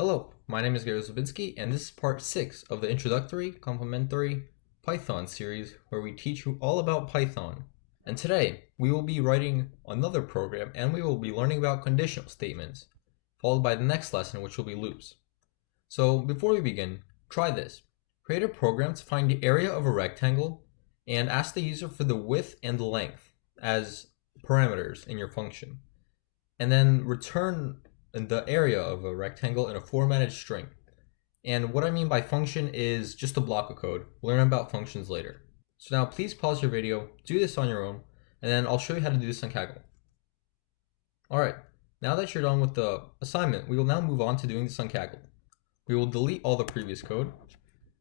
Hello, my name is Gary Zubinski, and this is part 6 of the Introductory Complementary Python series where we teach you all about Python. And today, we will be writing another program and we will be learning about conditional statements, followed by the next lesson, which will be loops. So before we begin, try this. Create a program to find the area of a rectangle and ask the user for the width and the length as parameters in your function. And then return the area of a rectangle in a formatted string. And what I mean by function is just a block of code. We'll learn about functions later. So now please pause your video, do this on your own, and then I'll show you how to do this on Kaggle. Alright, now that you're done with the assignment, we will now move on to doing this on Kaggle. We will delete all the previous code,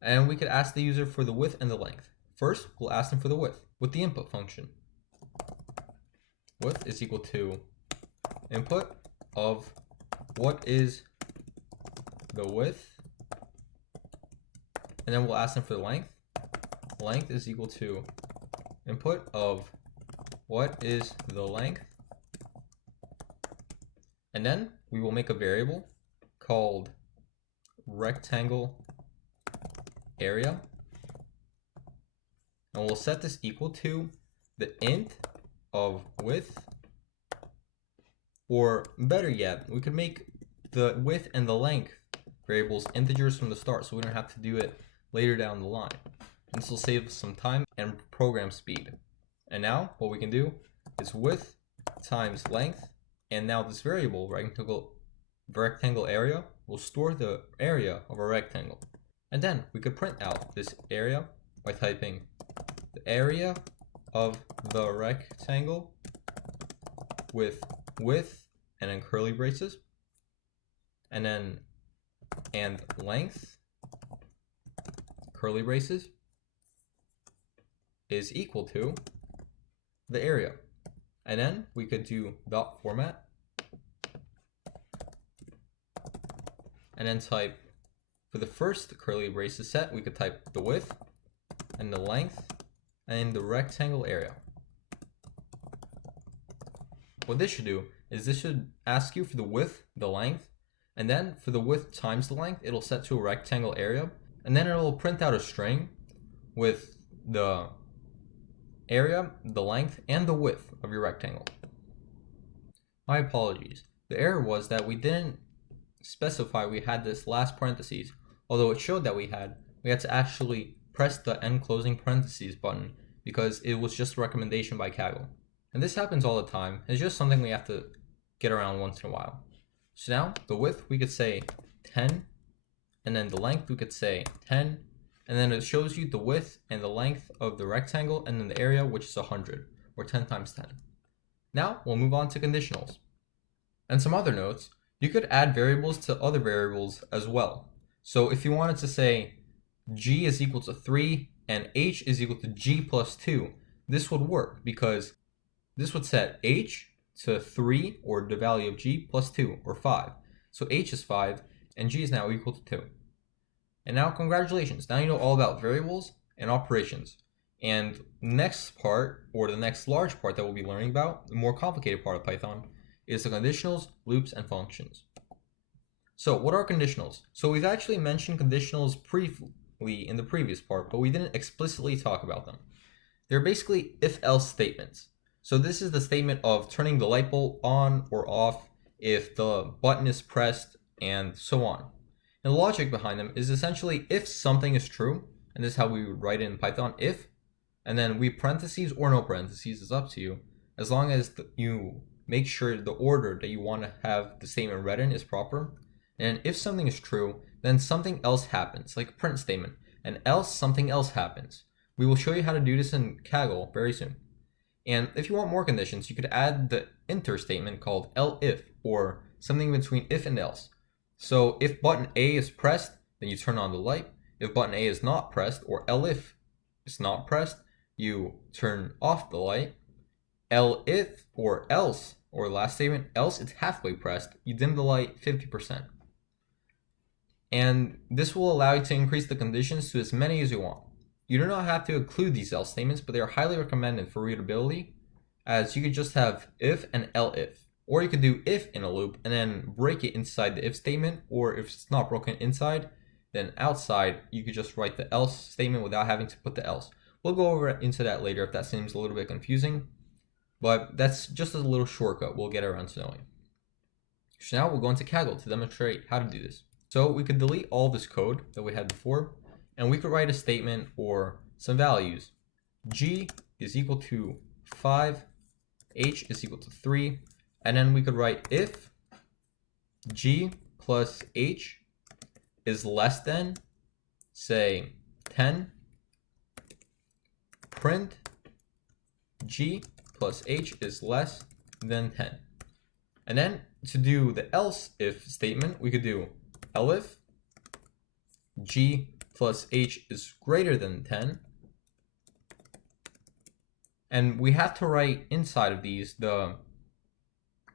and we could ask the user for the width and the length. First, we'll ask them for the width with the input function. Width is equal to input of what is the width, and then we'll ask them for the length. Length is equal to input of what is the length, and then we will make a variable called rectangle area, and we'll set this equal to the int of width. Or better yet, we could make the width and the length variables integers from the start so we don't have to do it later down the line. And this will save us some time and program speed. And now what we can do is width times length, and now this variable, rectangle area, will store the area of a rectangle. And then we could print out this area by typing the area of the rectangle with width and then curly braces, and then length curly braces is equal to the area. And then we could do dot format and then type for the first curly braces set, we could type the width and the length and the rectangle area. What this should do is this should ask you for the width, the length, and then for the width times the length, it'll set to a rectangle area, and then it'll print out a string with the area, the length, and the width of your rectangle. My apologies. The error was that we didn't specify we had this last parentheses, although it showed that we had to actually press the end closing parentheses button because it was just a recommendation by Kaggle. And this happens all the time. It's just something we have to get around once in a while. So now the width we could say 10, and then the length we could say 10, and then it shows you the width and the length of the rectangle, and then the area, which is 100, or 10 times 10. Now we'll move on to conditionals. And some other notes, you could add variables to other variables as well. So if you wanted to say g is equal to 3 and h is equal to g plus 2, this would work because this would set h to 3, or the value of g, plus 2, or 5. So h is 5, and g is now equal to 2. And now congratulations, now you know all about variables and operations. And next part, or the next large part that we'll be learning about, the more complicated part of Python, is the conditionals, loops, and functions. So what are conditionals? So we've actually mentioned conditionals briefly in the previous part, but we didn't explicitly talk about them. They're basically if-else statements. So this is the statement of turning the light bulb on or off if the button is pressed, and so on. And the logic behind them is essentially if something is true, and this is how we would write it in Python, if, and then we parentheses or no parentheses, is up to you, as long as you make sure the order that you want to have the statement read in is proper. And if something is true, then something else happens, like a print statement, and else something else happens. We will show you how to do this in Kaggle very soon. And if you want more conditions, you could add the inter statement called elif, or something between if and else. So if button A is pressed, then you turn on the light. If button A is not pressed, or elif is not pressed, you turn off the light. Elif, or else, or last statement, else it's halfway pressed, you dim the light 50%. And this will allow you to increase the conditions to as many as you want. You do not have to include these else statements, but they are highly recommended for readability, as you could just have if and elif, Or you could do if in a loop and then break it inside the if statement, or if it's not broken inside, then outside you could just write the else statement without having to put the else. We'll go over into that later if that seems a little bit confusing, but that's just a little shortcut we'll get around to knowing. So now we'll go into Kaggle to demonstrate how to do this. So we could delete all this code that we had before, and we could write a statement or some values. G is equal to 5, H is equal to 3, and then we could write if G plus H is less than, say, 10, print G plus H is less than 10. And then to do the else if statement, we could do elif G plus H is greater than 10. And we have to write inside of these the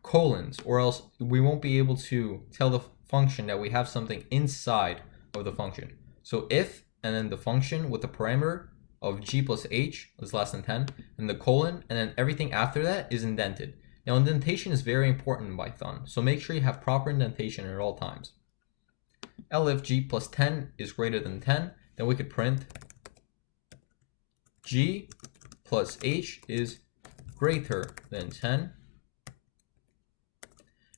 colons, or else we won't be able to tell the function that we have something inside of the function. So if, and then the function with the parameter of G plus H is less than 10, and the colon, and then everything after that is indented. Now indentation is very important in Python, so make sure you have proper indentation at all times. Elif G plus 10 is greater than 10, then we could print G plus H is greater than 10.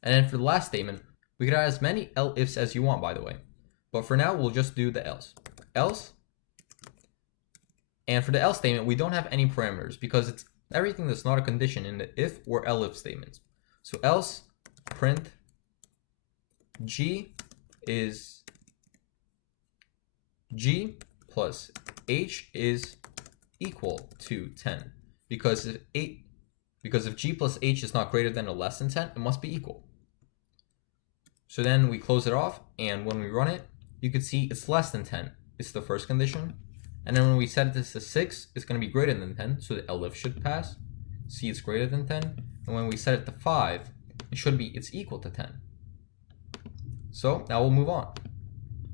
And then for the last statement, we could add as many elifs as you want, by the way. But for now, we'll just do the else. Else. And for the else statement, we don't have any parameters because it's everything that's not a condition in the if or elif statements. So else print G is G plus H is equal to 10, because if G plus H is not greater than or less than 10, it must be equal. So then we close it off, and when we run it, you can see it's less than 10. It's the first condition. And then when we set this to 6, it's going to be greater than 10, so the elif should pass. See, it's greater than 10. And when we set it to 5, it should be it's equal to 10. So now we'll move on.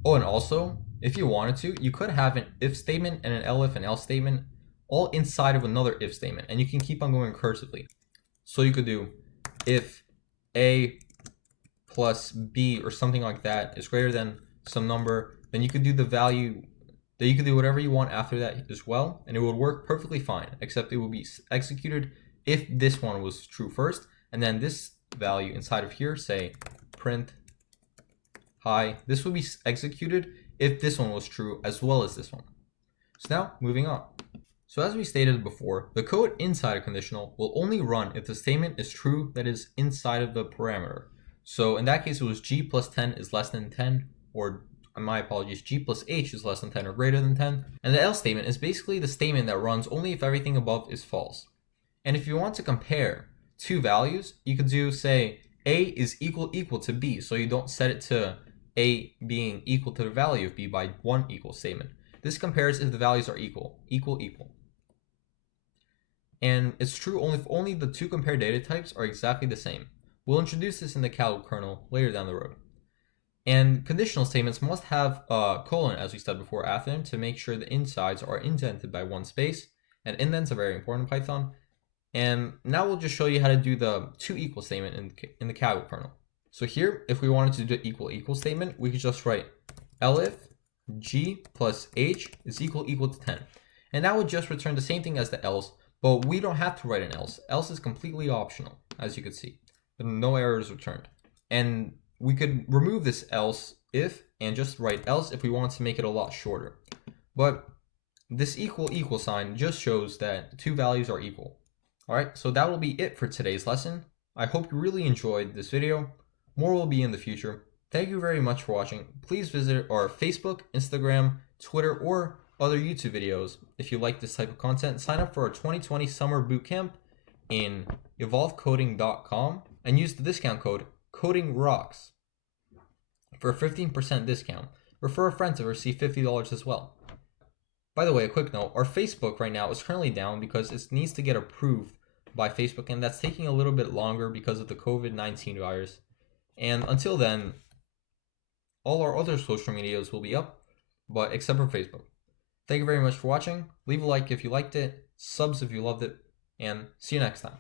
Oh, and also, if you wanted to, you could have an if statement and an elif and else statement all inside of another if statement, and you can keep on going recursively. So you could do if A plus B or something like that is greater than some number, then you could do the value, that you could do whatever you want after that as well, and it would work perfectly fine, except it would be executed if this one was true first, and then this value inside of here, say print high, this would be executed if this one was true as well as this one. So now, moving on. So as we stated before, the code inside a conditional will only run if the statement is true that is inside of the parameter. So in that case, it was G plus 10 is less than 10, or my apologies, G plus H is less than 10 or greater than 10. And the else statement is basically the statement that runs only if everything above is false. And if you want to compare two values, you could do, say, A is equal to B, so you don't set it to A being equal to the value of B by one equal statement. This compares if the values are equal. And it's true only if only the two compared data types are exactly the same. We'll introduce this in the Kaggle kernel later down the road. And conditional statements must have a colon, as we said before, after them to make sure the insides are indented by one space. And indents are very important in Python. And now we'll just show you how to do the two equal statement in the Kaggle kernel. So here, if we wanted to do the equal statement, we could just write elif G plus H is equal to 10. And that would just return the same thing as the else, but we don't have to write an else. Else is completely optional, as you can see. But no errors returned. And we could remove this else if and just write else if we want to make it a lot shorter. But this equal sign just shows that two values are equal. Alright, so that will be it for today's lesson. I hope you really enjoyed this video. More will be in the future. Thank you very much for watching. Please visit our Facebook, Instagram, Twitter, or other YouTube videos if you like this type of content. Sign up for our 2020 summer bootcamp in evolvecoding.com and use the discount code CODINGROCKS for a 15% discount. Refer a friend to receive $50 as well. By the way, a quick note, our Facebook right now is currently down because it needs to get approved by Facebook, and that's taking a little bit longer because of the COVID-19 virus. And until then, all our other social medias will be up, but except for Facebook. Thank you very much for watching. Leave a like if you liked it, subs if you loved it, and see you next time.